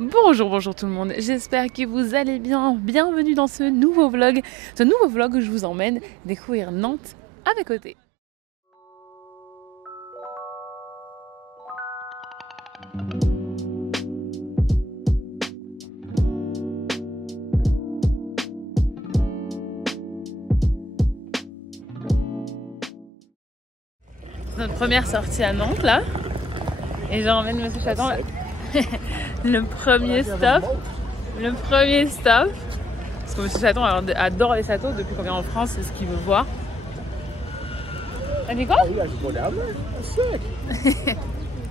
Bonjour, bonjour tout le monde, j'espère que vous allez bien. Bienvenue dans ce nouveau vlog où je vous emmène découvrir Nantes à mes côtés. C'est notre première sortie à Nantes là, et j'emmène Monsieur Chaton. Le premier stop. Parce que Monsieur Chaton adore les châteaux depuis qu'on vient en France, c'est ce qu'il veut voir. T'as dit quoi?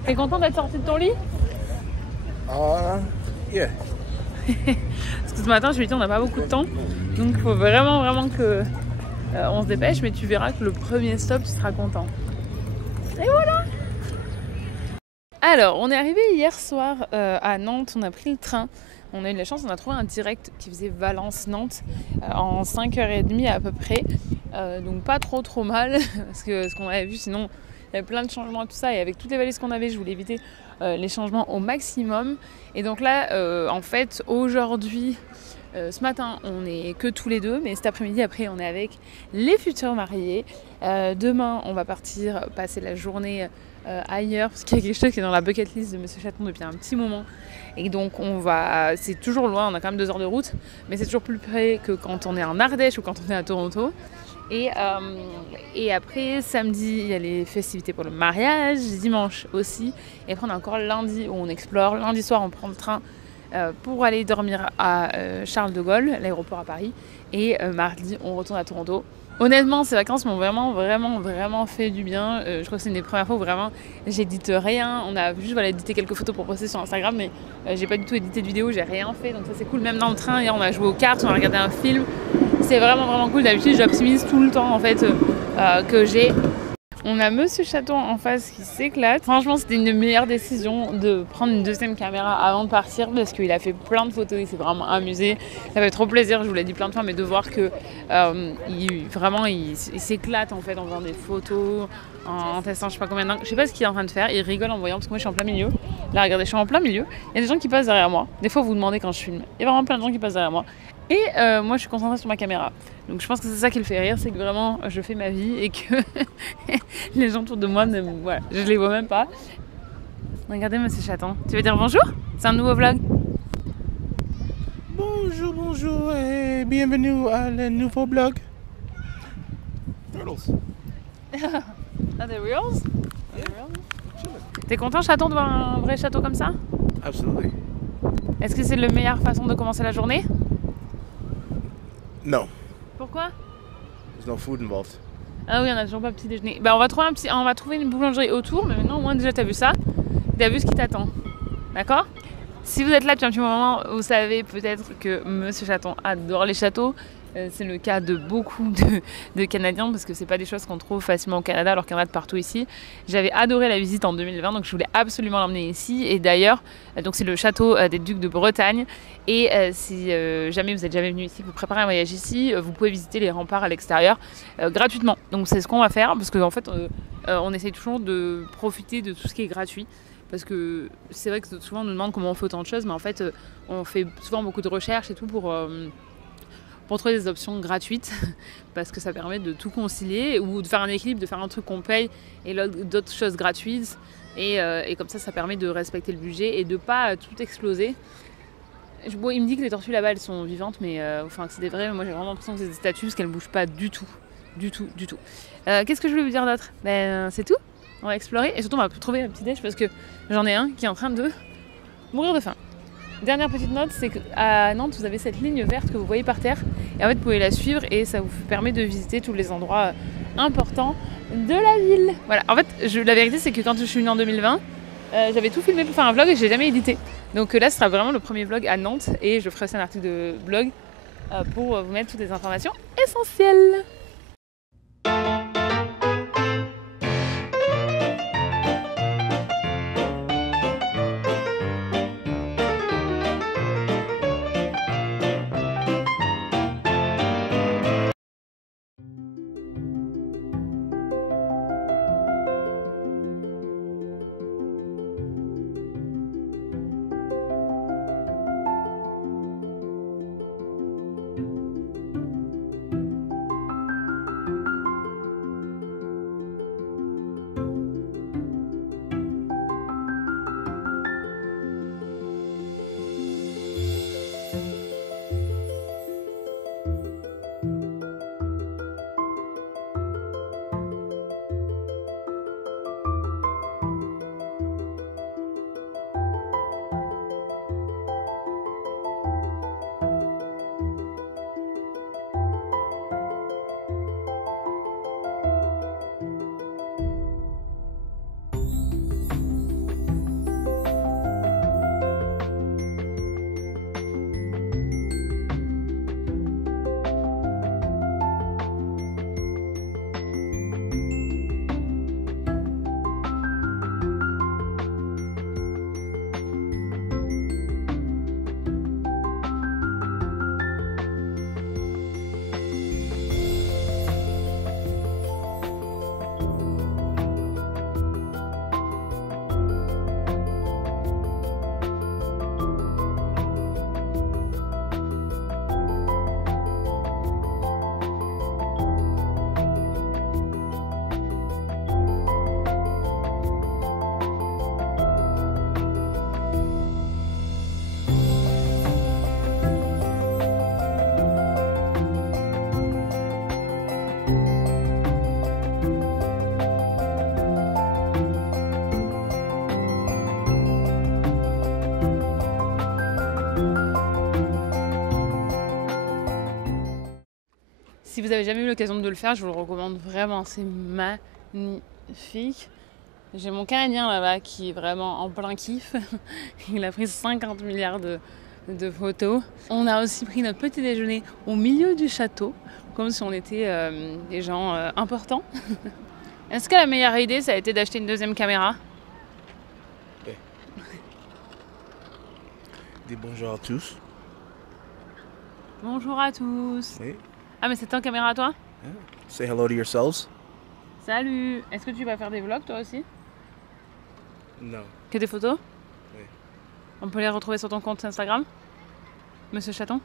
T'es content d'être sorti de ton lit? Yeah. Parce que ce matin je lui ai dit on n'a pas beaucoup de temps, donc il faut vraiment que on se dépêche, mais tu verras que le premier stop tu seras content. Et voilà. Alors on est arrivé hier soir à Nantes, on a pris le train. On a eu de la chance, on a trouvé un direct qui faisait Valence-Nantes en 5h30 à peu près. Donc pas trop mal, parce que ce qu'on avait vu, sinon il y avait plein de changements et tout ça. Et avec toutes les valises qu'on avait, je voulais éviter les changements au maximum. Et donc là, en fait, aujourd'hui, ce matin, on n'est que tous les deux. Mais cet après-midi, après, on est avec les futurs mariés. Demain, on va partir passer la journée ailleurs, parce qu'il y a quelque chose qui est dans la bucket list de Monsieur Chaton depuis un petit moment. Et donc on va, c'est toujours loin, on a quand même 2 heures de route, mais c'est toujours plus près que quand on est en Ardèche ou quand on est à Toronto. Et après samedi il y a les festivités pour le mariage, dimanche aussi, et après on a encore lundi où on explore. Lundi soir on prend le train pour aller dormir à Charles de Gaulle, l'aéroport à Paris, et mardi on retourne à Toronto. Honnêtement, ces vacances m'ont vraiment fait du bien. Je crois que c'est une des premières fois où vraiment j'édite rien. On a juste édité quelques photos pour poster sur Instagram, mais j'ai pas du tout édité de vidéo, j'ai rien fait. Donc ça c'est cool. Même dans le train, hier on a joué aux cartes, on a regardé un film. C'est vraiment cool. D'habitude j'optimise tout le temps en fait que j'ai. On a Monsieur Chaton en face qui s'éclate. Franchement, c'était une meilleure décision de prendre une deuxième caméra avant de partir parce qu'il a fait plein de photos, il s'est vraiment amusé. Ça fait trop plaisir, je vous l'ai dit plein de fois, mais de voir que il s'éclate en fait en faisant des photos, en testant je sais pas combien d'angles. Je sais pas ce qu'il est en train de faire, il rigole en voyant parce que moi je suis en plein milieu. Là, regardez, je suis en plein milieu. Il y a des gens qui passent derrière moi. Des fois, vous demandez quand je filme. Il y a vraiment plein de gens qui passent derrière moi. Et moi, je suis concentrée sur ma caméra. Donc, je pense que c'est ça qui le fait rire, c'est que vraiment, je fais ma vie et que les gens autour de moi, voilà, je les vois même pas. Regardez Monsieur Chaton. Tu veux dire bonjour? C'est un nouveau vlog. Bonjour et bienvenue à le nouveau blog. Turtles. Ah, the reals? T'es content, Chaton, de voir un vrai château comme ça? Absolutely. Est-ce que c'est la meilleure façon de commencer la journée? No, Pourquoi? there's no food involved. Ah oui, on a toujours pas petit déjeuner. Bah, on va trouver une boulangerie autour, mais maintenant, au moins, déjà, t'as vu ça. T'as vu ce qui t'attend. D'accord? Si vous êtes là depuis un petit moment, vous savez peut-être que Monsieur Chaton adore les châteaux. C'est le cas de beaucoup de Canadiens parce que c'est pas des choses qu'on trouve facilement au Canada alors qu'il y en a de partout ici. J'avais adoré la visite en 2020, donc je voulais absolument l'emmener ici. Et d'ailleurs, donc c'est le château des Ducs de Bretagne. Et si jamais vous êtes jamais venu ici, vous préparez un voyage ici, vous pouvez visiter les remparts à l'extérieur gratuitement. Donc c'est ce qu'on va faire parce qu'en fait on essaye toujours de profiter de tout ce qui est gratuit. Parce que c'est vrai que souvent on nous demande comment on fait autant de choses, mais en fait on fait souvent beaucoup de recherches et tout pour trouver des options gratuites parce que ça permet de tout concilier ou de faire un équilibre, de faire un truc qu'on paye et d'autres choses gratuites et comme ça permet de respecter le budget et de pas tout exploser. Bon, il me dit que les tortues là-bas elles sont vivantes, mais enfin que c'est des vraies, mais moi j'ai vraiment l'impression que c'est des statues parce qu'elles bougent pas du tout. Qu'est-ce que je voulais vous dire d'autre? C'est tout. On va explorer et surtout on va trouver un petit déj parce que j'en ai un qui est en train de mourir de faim. Dernière petite note, c'est qu'à Nantes vous avez cette ligne verte que vous voyez par terre et en fait vous pouvez la suivre et ça vous permet de visiter tous les endroits importants de la ville. Voilà, en fait la vérité c'est que quand je suis venue en 2020 j'avais tout filmé pour faire un vlog et je l'ai jamais édité. Donc là ce sera vraiment le premier vlog à Nantes et je ferai aussi un article de blog pour vous mettre toutes les informations essentielles. Si vous avez jamais eu l'occasion de le faire, je vous le recommande vraiment, c'est magnifique. J'ai mon Canadien là-bas qui est vraiment en plein kiff. Il a pris 50 milliards de photos. On a aussi pris notre petit déjeuner au milieu du château, comme si on était des gens importants. Est-ce que la meilleure idée, ça a été d'acheter une deuxième caméra? Oui. Dis bonjour à tous. Bonjour à tous. Oui. Ah mais c'est ta caméra à toi? Yeah. Say hello to yourselves. Salut. Est-ce que tu vas faire des vlogs toi aussi? Non. Que des photos? Oui. On peut les retrouver sur ton compte Instagram, Monsieur Chaton?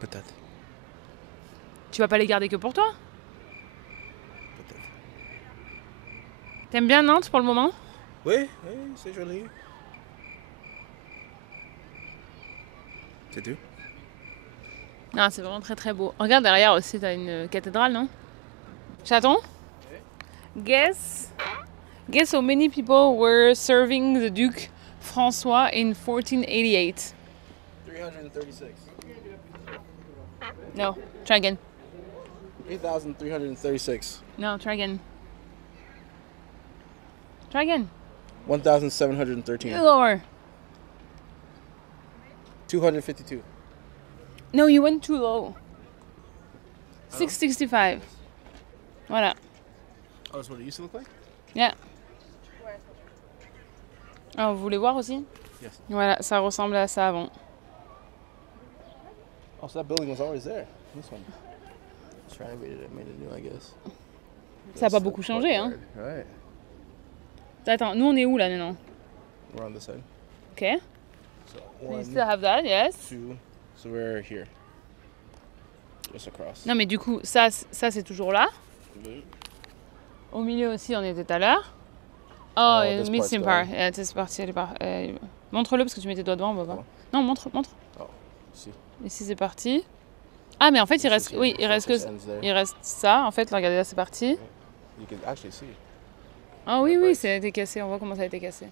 Peut-être. Tu vas pas les garder que pour toi? Peut-être. T'aimes bien Nantes pour le moment? Oui, oui, c'est joli. C'est tout? Non, c'est vraiment très très beau. Regarde derrière aussi, t'as une cathédrale, non? Chaton? Guess how many people were serving the Duke François in 1488? 336. No, try again. 3,336. No, try again. Try again. 1,713. Lower. 252. No, you went too low. 665. Voilà. Oh, that's what it used to look like? Yeah. Ah, vous voulez voir aussi? Yes. Voilà, ça ressemble à ça avant. Oh, so that building was always there. This one. It's renovated and made it new, I guess. Ça n'a pas beaucoup changé, hein? Right. Attends, nous on est où là maintenant? We're on this side. Ok. So You one, still have that, yes. two. So we're here. Just across. Non mais du coup, ça c'est toujours là. Au milieu aussi, on était tout à l'heure. Oh, this missing part's part. C'est parti, elle est par... montre-le parce que tu mets tes doigts devant, on va voir. Non, montre. Oh, see. Ici c'est parti. Ah mais en fait il reste, Here, oui, il so reste it que, just ends there. il reste ça. En fait, regardez là, c'est parti. You can actually see. Ah oui, ça a été cassé. On voit comment ça a été cassé.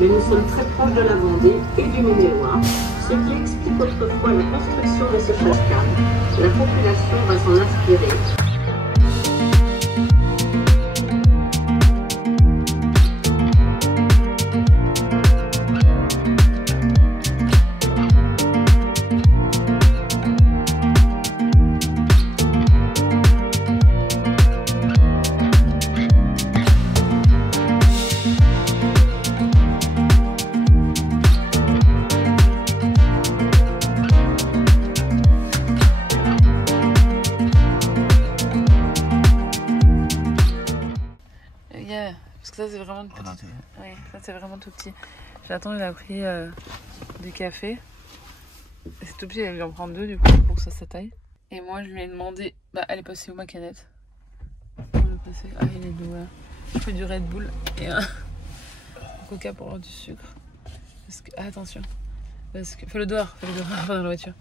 Mais nous sommes très proches de la Vendée et du Maine-et-Loire, ce qui explique autrefois la construction de ce château. La population va s'en inspirer. Parce que ça c'est vraiment tout petit. Oui, ça c'est vraiment tout petit. J'attends, il a pris du café. C'est tout petit, il va lui en prendre deux du coup pour que ça sa taille. Et moi je lui ai demandé, bah elle est passée où ma canette? Ah il est doux. Je fais du Red Bull et un coca pour avoir du sucre. Parce que, attention, parce que fais-le dehors, pas dans la voiture.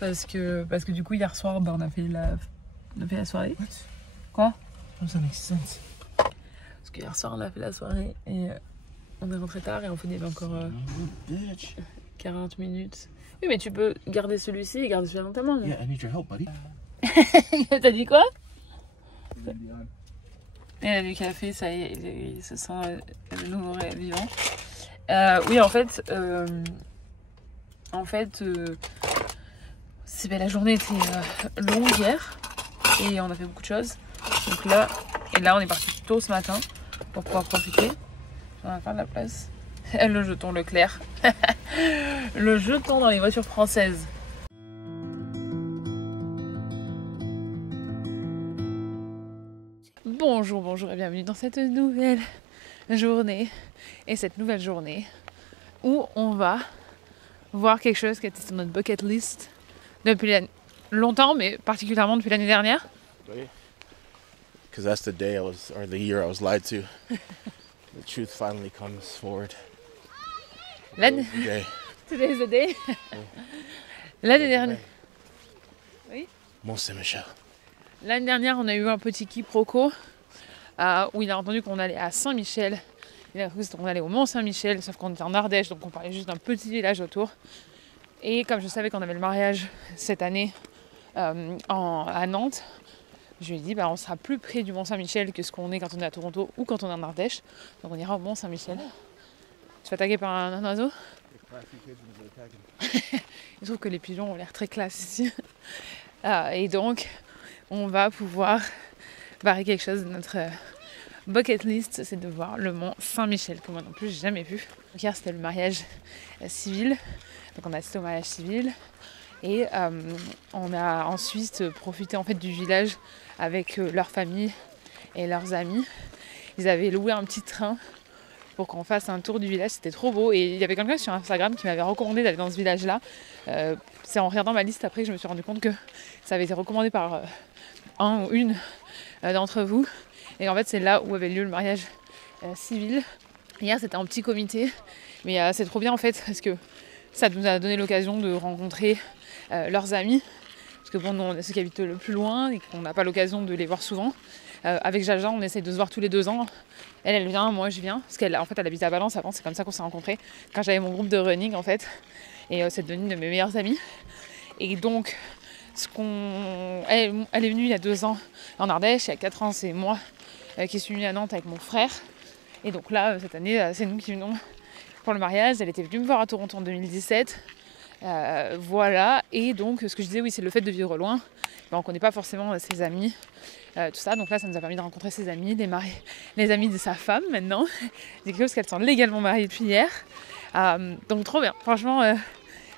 Parce que du coup hier soir bah, on a fait la soirée. What? Quoi? How does that make sense? Parce qu'hier soir on a fait la soirée et on est rentré tard et on finit encore 40 minutes. Oui mais tu peux garder celui-ci et garder celui-là dans ta main. Yeah, I need your help, buddy. T'as dit quoi? Il a du café, ça y est, il se sent de nouveau vivant. Oui en fait, la journée était longue hier et on a fait beaucoup de choses. Donc là on est parti tôt ce matin pour pouvoir profiter. On va faire de la place. Le jeton Leclerc. Le jeton dans les voitures françaises. Bonjour et bienvenue dans cette nouvelle journée. Et cette nouvelle journée où on va voir quelque chose qui était sur notre bucket list depuis longtemps, mais particulièrement depuis l'année dernière. Oui. Because that's the day or the year I was lied to. The truth finally comes forward. Today's the day. L'année dernière. Oui. Mont-Saint-Michel. L'année dernière, on a eu un petit quiproquo où il a entendu qu'on allait à Saint-Michel. Il a cru qu'on allait au Mont-Saint-Michel, sauf qu'on était en Ardèche, donc on parlait juste d'un petit village autour. Et comme je savais qu'on avait le mariage cette année à Nantes, je lui ai dit on sera plus près du Mont-Saint-Michel que ce qu'on est quand on est à Toronto ou quand on est en Ardèche. Donc on ira au Mont-Saint-Michel. Tu vas attaquer par un oiseau? Il trouve que les pigeons ont l'air très classe ici. Et donc, on va pouvoir barrer quelque chose de notre bucket list, c'est de voir le Mont Saint-Michel, que moi non plus j'ai jamais vu. Donc hier c'était le mariage civil, donc on a assisté au mariage civil et on a ensuite profité en fait du village avec leur famille et leurs amis. Ils avaient loué un petit train pour qu'on fasse un tour du village, c'était trop beau. Et il y avait quelqu'un sur Instagram qui m'avait recommandé d'aller dans ce village-là. C'est en regardant ma liste après que je me suis rendu compte que ça avait été recommandé par un ou une d'entre vous. Et en fait, c'est là où avait lieu le mariage civil. Hier, c'était un petit comité. Mais c'est trop bien en fait, parce que ça nous a donné l'occasion de rencontrer leurs amis. Parce que bon, nous, on est ceux qui habitent le plus loin et qu'on n'a pas l'occasion de les voir souvent. Avec Jaja, on essaye de se voir tous les 2 ans. Elle vient, moi je viens. Parce qu'elle elle habite à Valence avant, c'est comme ça qu'on s'est rencontrés. Quand j'avais mon groupe de running en fait. Et c'est devenu une de mes meilleures amies. Et donc, elle est venue il y a 2 ans en Ardèche. Il y a 4 ans, c'est moi qui suis venue à Nantes avec mon frère. Et donc là, cette année, c'est nous qui venons pour le mariage. Elle était venue me voir à Toronto en 2017. Voilà. Et donc, ce que je disais, oui, c'est le fait de vivre loin. On ne connaît pas forcément ses amis. Tout ça, donc là ça nous a permis de rencontrer ses amis, les amis de sa femme maintenant. C'est quelque chose qu'elles sont légalement mariées depuis hier. Donc trop bien, franchement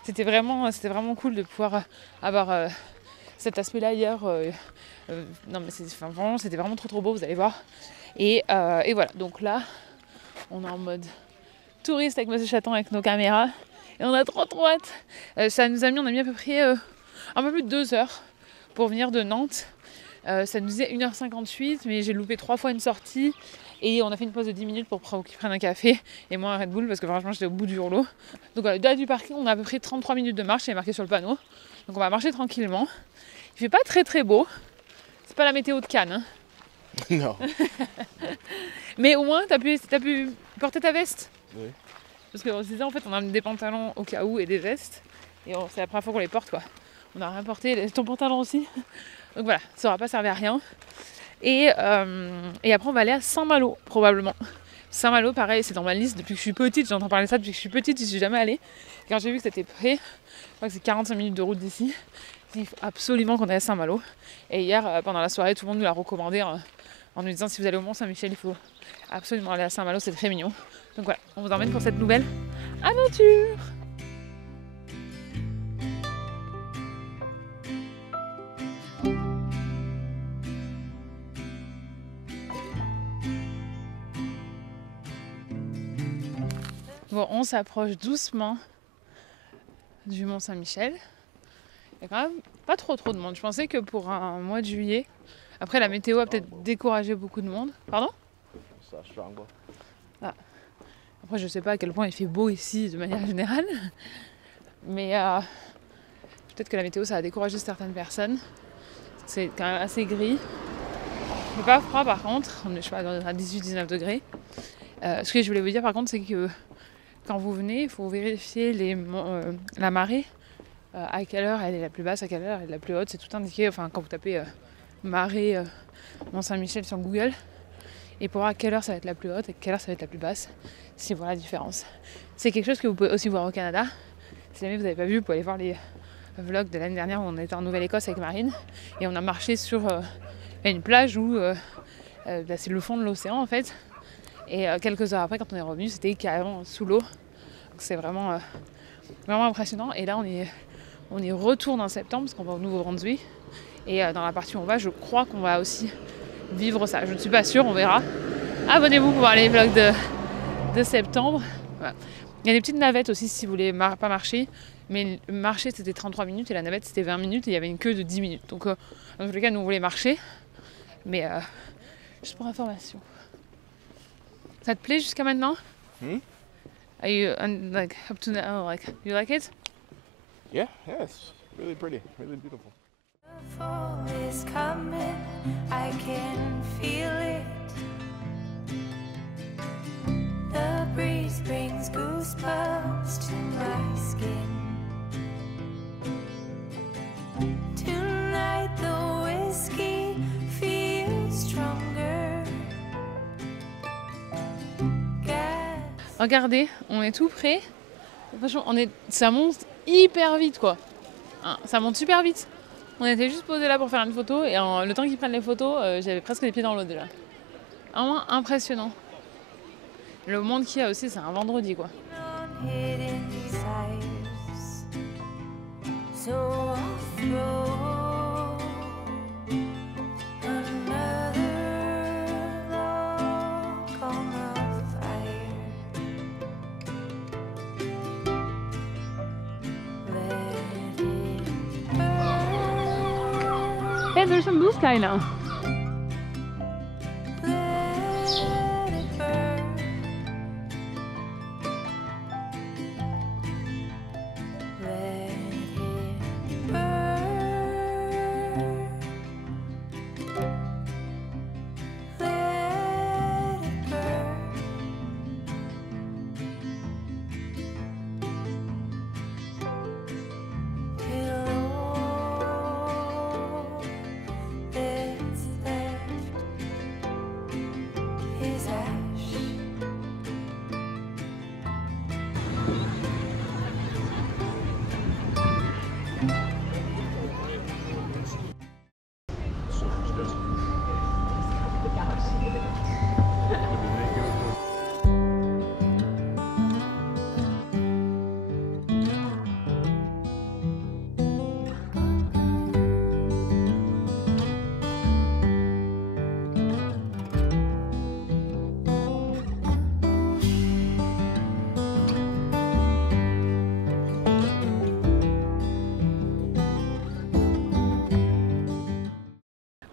c'était vraiment cool de pouvoir avoir cet aspect là hier. Non mais vraiment, c'était vraiment trop beau, vous allez voir. Et voilà, donc là on est en mode touriste avec Monsieur Chaton avec nos caméras et on a trop hâte. Ça nous a mis, on a mis à peu près un peu plus de 2 heures pour venir de Nantes. Ça nous disait 1h58, mais j'ai loupé 3 fois une sortie et on a fait une pause de 10 minutes pour qu'ils prennent un café et moi un Red Bull parce que franchement j'étais au bout du rouleau. Donc voilà, de là du parking, on a à peu près 33 minutes de marche, c'est marqué sur le panneau. Donc on va marcher tranquillement. Il fait pas très beau, c'est pas la météo de Cannes. Hein. Non. Mais au moins t'as pu porter ta veste. Oui. Parce qu'on se disait en fait on a des pantalons au cas où et des vestes et c'est la première fois qu'on les porte quoi. On n'a rien porté, ton pantalon aussi. Donc voilà, ça n'aura pas servi à rien. Et après, on va aller à Saint-Malo, probablement. Saint-Malo, pareil, c'est dans ma liste depuis que je suis petite. J'entends parler de ça depuis que je suis petite, j'y suis jamais allée. Quand j'ai vu que c'était près, je crois que c'est 45 minutes de route d'ici, il faut absolument qu'on aille à Saint-Malo. Et hier, pendant la soirée, tout le monde nous l'a recommandé en nous disant si vous allez au Mont-Saint-Michel, il faut absolument aller à Saint-Malo, c'est très mignon. Donc voilà, on vous emmène pour cette nouvelle aventure. Bon, on s'approche doucement du Mont-Saint-Michel. Il y a quand même pas trop de monde. Je pensais que pour un mois de juillet, après la météo a peut-être découragé beaucoup de monde. Pardon ? Ah. Après, je sais pas à quel point il fait beau ici de manière générale. Mais peut-être que la météo ça a découragé certaines personnes. C'est quand même assez gris. Il fait pas froid par contre. On est, je sais pas, à 18-19 degrés. Ce que je voulais vous dire par contre, c'est que quand vous venez, il faut vérifier la marée, à quelle heure elle est la plus basse, à quelle heure elle est la plus haute. C'est tout indiqué, enfin quand vous tapez marée Mont-Saint-Michel sur Google, et pour voir à quelle heure ça va être la plus haute et à quelle heure ça va être la plus basse, c'est voir la différence. C'est quelque chose que vous pouvez aussi voir au Canada. Si jamais vous n'avez pas vu, vous pouvez aller voir les vlogs de l'année dernière où on était en Nouvelle-Écosse avec Marine, et on a marché sur une plage où c'est le fond de l'océan en fait. Et quelques heures après, quand on est revenu, c'était carrément sous l'eau. Donc c'est vraiment impressionnant. Et là, on y retourne en septembre parce qu'on va au Nouveau-Brunswick. Et dans la partie où on va, je crois qu'on va aussi vivre ça. Je ne suis pas sûre, on verra. Abonnez-vous pour voir les vlogs de septembre. Voilà. Il y a des petites navettes aussi si vous voulez pas marcher. Mais le marché c'était 33 minutes et la navette c'était 20 minutes et il y avait une queue de 10 minutes. Donc dans tous les cas nous on voulait marcher. Mais juste pour information. Ça te plaît jusqu'à maintenant? Are you like up to now, like you like it? Yeah, it's really pretty, really beautiful. Fall is coming, I can feel it. The breeze brings goosebumps to my skin. Tonight the whiskey feels stronger. Regardez, on est tout près. Franchement, ça monte hyper vite quoi. Hein, ça monte super vite. On était juste posé là pour faire une photo et le temps qu'ils prennent les photos, j'avais presque les pieds dans l'eau déjà. Vraiment impressionnant. Le monde qu'il y a aussi, c'est un vendredi quoi. Hey, there's some blue sky now.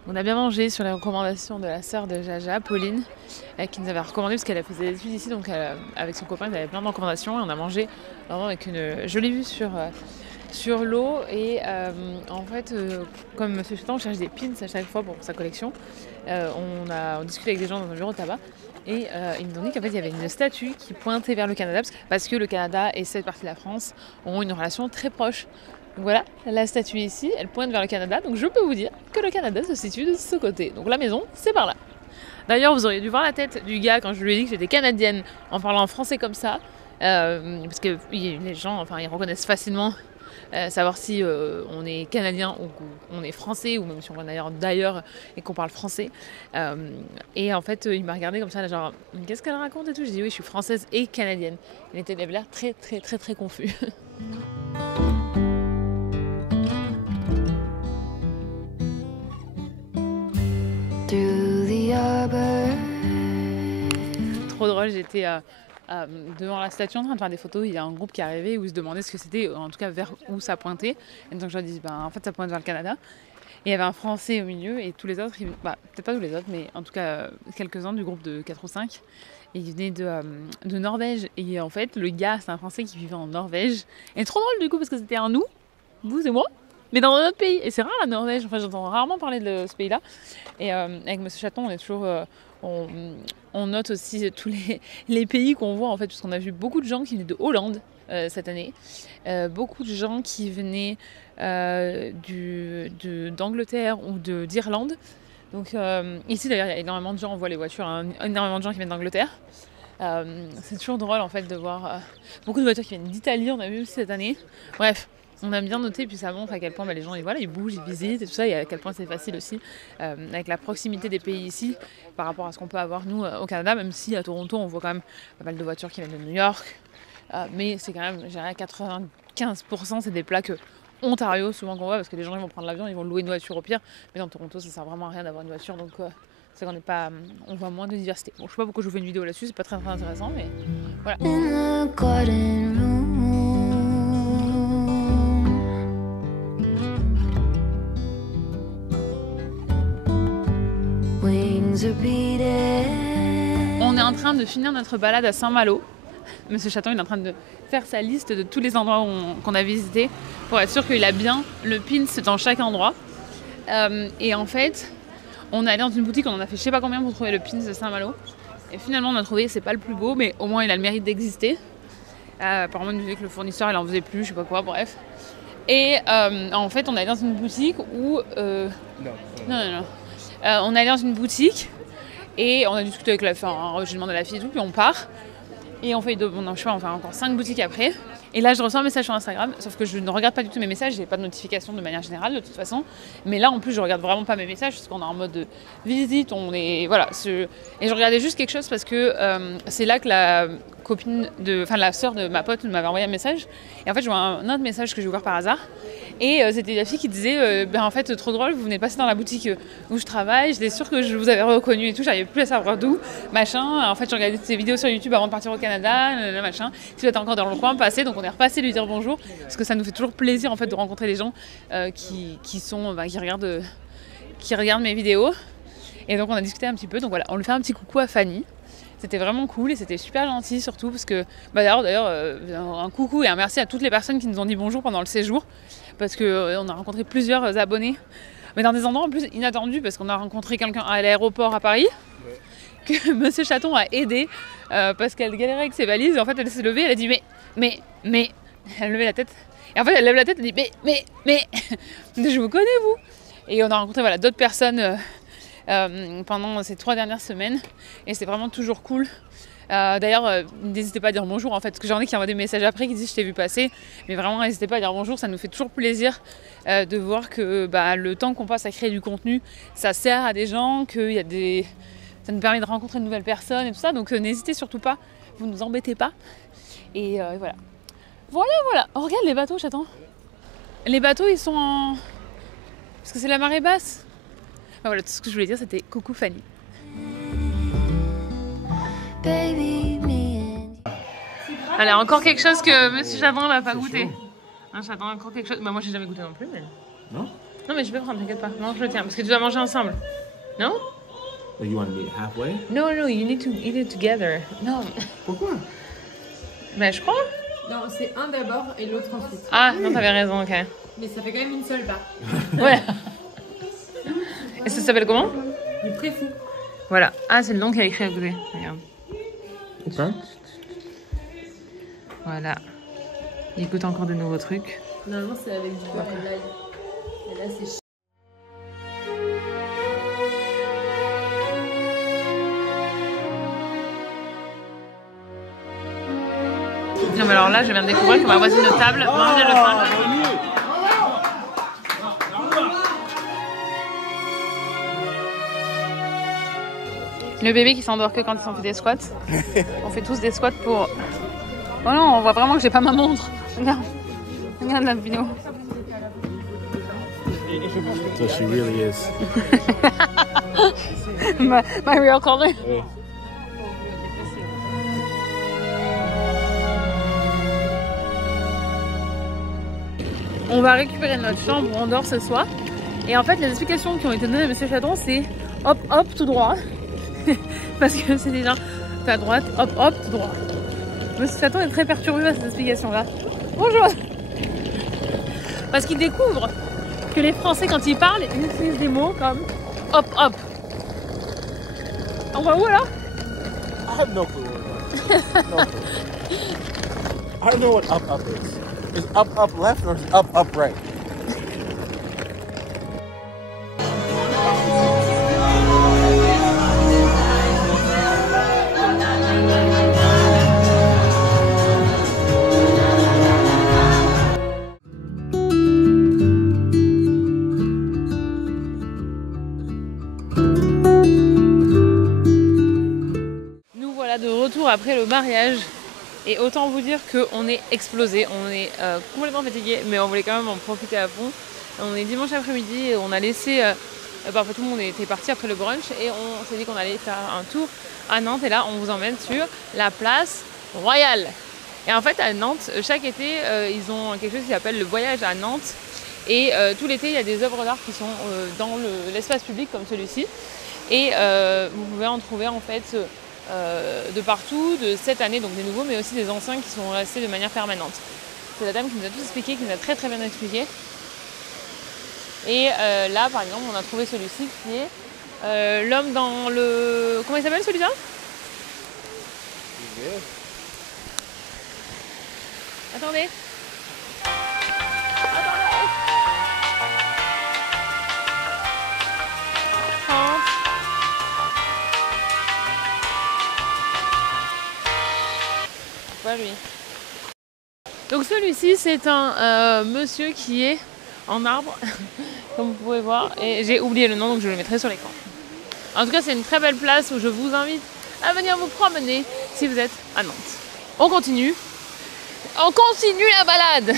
On a bien mangé sur les recommandations de la sœur de Jaja, Pauline, qui nous avait recommandé parce qu'elle faisait des études ici, donc avec son copain, elle avait plein de recommandations et on a mangé vraiment avec une jolie vue sur l'eau et en fait, comme M. Chetan cherche des pins à chaque fois pour sa collection, on discuté avec des gens dans un bureau de tabac et ils nous ont dit qu'en fait il y avait une statue qui pointait vers le Canada parce que le Canada et cette partie de la France ont une relation très proche. Donc voilà, la statue ici, elle pointe vers le Canada, donc je peux vous dire que le Canada se situe de ce côté. Donc la maison, c'est par là. D'ailleurs, vous auriez dû voir la tête du gars quand je lui ai dit que j'étais canadienne en parlant français comme ça, parce que les gens, enfin, ils reconnaissent facilement savoir si on est canadien ou on est français, ou même si on vient d'ailleurs et qu'on parle français. Et en fait, il m'a regardé comme ça, là, genre, qu'est-ce qu'elle raconte et tout. J'ai dit oui, je suis française et canadienne. Il avait l'air très, très, très, très confus. Trop drôle, j'étais devant la statue en train de faire des photos. Il y a un groupe qui est arrivé où ils se demandaient ce que c'était, en tout cas vers où ça pointait. Et donc je leur dis, en fait ça pointe vers le Canada. Et il y avait un Français au milieu et tous les autres, peut-être pas tous les autres, mais en tout cas quelques-uns du groupe de 4 ou 5. Et ils venaient de Norvège. Et en fait, le gars, c'est un Français qui vivait en Norvège. Et trop drôle du coup, parce que c'était un nous, vous et moi, mais dans un autre pays. Et c'est rare la Norvège, enfin j'entends rarement parler de ce pays-là. Et avec Monsieur Chaton, on est toujours... on note aussi tous les pays qu'on voit en fait, puisqu'on a vu beaucoup de gens qui venaient de Hollande cette année. Beaucoup de gens qui venaient d'Angleterre ou d'Irlande. Donc ici d'ailleurs, il y a énormément de gens, on voit les voitures, hein, énormément de gens qui viennent d'Angleterre. C'est toujours drôle en fait de voir beaucoup de voitures qui viennent d'Italie, on a vu aussi cette année. Bref. On a bien noté, puis ça montre à quel point les gens ils bougent, ils visitent et tout ça, et à quel point c'est facile aussi, avec la proximité des pays ici, par rapport à ce qu'on peut avoir nous au Canada, même si à Toronto on voit quand même pas mal de voitures qui viennent de New York, mais c'est quand même, je dirais 95% c'est des plaques Ontario souvent qu'on voit, parce que les gens ils vont prendre l'avion, ils vont louer une voiture au pire, mais dans Toronto ça sert vraiment à rien d'avoir une voiture, donc c'est qu'on n'est pas, on voit moins de diversité. Bon, je sais pas pourquoi je vous fais une vidéo là-dessus, c'est pas très intéressant, mais voilà. In the garden room, wings are beating. On est en train de finir notre balade à Saint-Malo. Monsieur Chaton il est en train de faire sa liste de tous les endroits qu'on a visités pour être sûr qu'il a bien le pins dans chaque endroit. Et en fait, on est allé dans une boutique, on en a fait je sais pas combien pour trouver le pins de Saint-Malo. Et finalement, on a trouvé, c'est pas le plus beau, mais au moins il a le mérite d'exister. Apparemment, il nous disait que le fournisseur il en faisait plus, je sais pas quoi, bref. Et en fait, on est allé dans une boutique où. Non. On est allé dans une boutique et on a discuté avec la fille, j'ai demandé à la fille et tout, puis on part. Et on fait, je sais pas, on fait encore 5 boutiques après. Et là, je reçois un message sur Instagram, sauf que je ne regarde pas du tout mes messages, j'ai pas de notification de manière générale de toute façon. Mais là, en plus, je regarde vraiment pas mes messages parce qu'on est en mode de visite, on est voilà. Et je regardais juste quelque chose parce que c'est là que la sœur de ma pote m'avait envoyé un message. Et en fait, je vois un autre message que j'ai ouvert par hasard. Et c'était la fille qui disait en fait, trop drôle, vous venez passer dans la boutique où je travaille, j'étais sûre que je vous avais reconnu et tout, j'arrivais plus à savoir d'où, machin. En fait, je regardais tes vidéos sur YouTube avant de partir au Canada, machin. Si vous êtes encore dans le coin, passez. Donc on est repassé lui dire bonjour parce que ça nous fait toujours plaisir en fait de rencontrer les gens qui regardent mes vidéos. Et donc on a discuté un petit peu. Donc voilà, on lui fait un petit coucou à Fanny. C'était vraiment cool et c'était super gentil surtout parce que d'ailleurs un coucou et un merci à toutes les personnes qui nous ont dit bonjour pendant le séjour parce qu'on a rencontré plusieurs abonnés mais dans des endroits en plus inattendus parce qu'on a rencontré quelqu'un à l'aéroport à Paris que Monsieur Chaton a aidé parce qu'elle galérait avec ses valises et en fait elle s'est levée, elle a dit mais elle levait la tête et en fait elle lève la tête et dit mais je vous connais vous et on a rencontré voilà, d'autres personnes pendant ces 3 dernières semaines et c'est vraiment toujours cool. D'ailleurs n'hésitez pas à dire bonjour en fait parce que j'en ai qui envoient des messages après qui disent je t'ai vu passer mais vraiment n'hésitez pas à dire bonjour, ça nous fait toujours plaisir de voir que le temps qu'on passe à créer du contenu ça sert à des gens, ça nous permet de rencontrer de nouvelles personnes et tout ça donc n'hésitez surtout pas, vous nous embêtez pas et voilà. Oh, regarde les bateaux Chaton, les bateaux ils sont en parce que c'est la marée basse. Voilà, tout ce que je voulais dire, c'était coucou Fanny. Baby, me and Allez, encore quelque chose que Monsieur Chaton n'a pas goûté. Un Chaton, encore quelque chose. Moi, j'ai jamais goûté non plus, mais. No? Non, mais je peux prendre, t'inquiète pas. Non, je le tiens, parce que tu dois manger ensemble. Non? Oh, you want to meet halfway? No, you need to eat it together. Non. Pourquoi? Mais je crois. Non, c'est un d'abord et l'autre ensuite. Ah, non, t'avais raison, ok. Mais ça fait quand même une seule barre. Ouais. Et ça s'appelle comment? Le préfou. Voilà. Ah, c'est le nom qu'il a écrit à côté. Regarde. Okay. Voilà. Il goûte encore de nouveaux trucs. Normalement, c'est avec du beurre et l'ail. Et là, c'est Non, mais alors là, je viens de découvrir que ma voisine de table mangeait le pain. Le bébé qui s'endort que quand ils ont fait des squats. On fait tous des squats pour... Oh non, on voit vraiment que j'ai pas ma montre. Regarde la vidéo. So she really is. my real color. Yeah. On va récupérer notre chambre où on dort ce soir. Et en fait, les explications qui ont été données à Monsieur Chaton, c'est hop, hop, tout droit. Parce que c'est déjà à droite, hop, hop, tout droit. Monsieur Chaton est très perturbé par cette explication-là. Bonjour. Parce qu'il découvre que les Français, quand ils parlent, ils utilisent des mots comme hop, hop. On va où alors? I have no clue where we're going. No clue. I don't know what up is. Is up left or is up right? Nous voilà de retour après le mariage. Et autant vous dire qu'on est explosé, on est complètement fatigué, mais on voulait quand même en profiter à fond. On est dimanche après-midi et on a laissé Parfois tout le monde était parti après le brunch et on s'est dit qu'on allait faire un tour à Nantes. Et là, on vous emmène sur la place Royale. Et en fait, à Nantes, chaque été, ils ont quelque chose qui s'appelle le voyage à Nantes. Et tout l'été, il y a des œuvres d'art qui sont dans l'espace public comme celui-ci. Et vous pouvez en trouver en fait de partout, de cette année, donc des nouveaux, mais aussi des anciens qui sont restés de manière permanente. C'est la dame qui nous a tout expliqué, qui nous a très très bien expliqué. Et là, par exemple, on a trouvé celui-ci qui est l'homme dans le... Comment il s'appelle celui-là? Attendez. Pas lui. Donc celui-ci, c'est un monsieur qui est en arbre, comme vous pouvez voir, et j'ai oublié le nom, donc je le mettrai sur l'écran. En tout cas, c'est une très belle place où je vous invite à venir vous promener si vous êtes à Nantes. On continue la balade.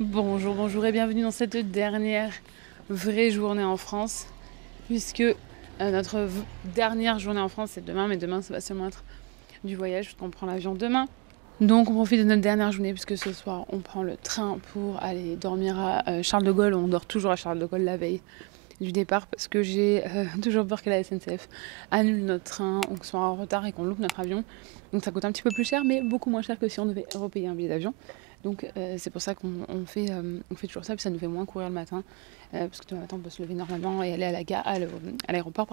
Bonjour et bienvenue dans cette dernière vraie journée en France, puisque notre dernière journée en France c'est demain, mais demain ça va seulement être du voyage puisqu'on prend l'avion demain. Donc on profite de notre dernière journée puisque ce soir on prend le train pour aller dormir à Charles de Gaulle. On dort toujours à Charles de Gaulle la veille du départ parce que j'ai toujours peur que la SNCF annule notre train ou qu'on soit en retard et qu'on loupe notre avion. Donc ça coûte un petit peu plus cher, mais beaucoup moins cher que si on devait repayer un billet d'avion. Donc c'est pour ça qu'on fait toujours ça, puis ça nous fait moins courir le matin, parce que le matin on peut se lever normalement et aller à l'aéroport,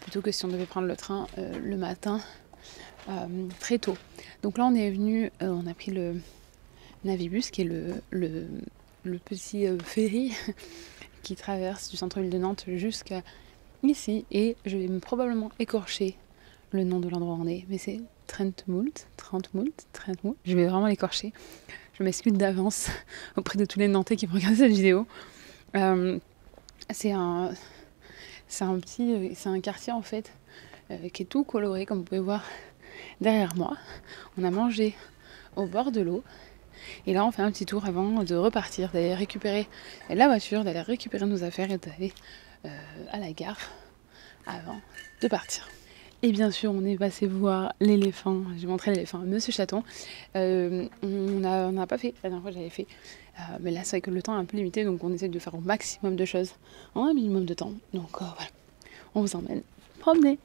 plutôt que si on devait prendre le train le matin très tôt. Donc là on est venu, on a pris le Navibus, qui est le petit ferry qui traverse du centre-ville de Nantes jusqu'à ici, et je vais probablement écorcher le nom de l'endroit où on est, mais c'est Trentmoult. Je vais vraiment l'écorcher. Je m'excuse d'avance auprès de tous les Nantais qui vont regarder cette vidéo. C'est un quartier en fait qui est tout coloré, comme vous pouvez voir derrière moi. On a mangé au bord de l'eau. Et là on fait un petit tour avant de repartir, d'aller récupérer la voiture, d'aller récupérer nos affaires et d'aller à la gare avant de partir. Et bien sûr, on est passé voir l'éléphant. J'ai montré l'éléphant à Monsieur Chaton. On n'a pas fait, la dernière fois j'avais fait. Mais là, c'est vrai que le temps est un peu limité, donc on essaie de faire au maximum de choses en un minimum de temps. Donc voilà, on vous emmène promener.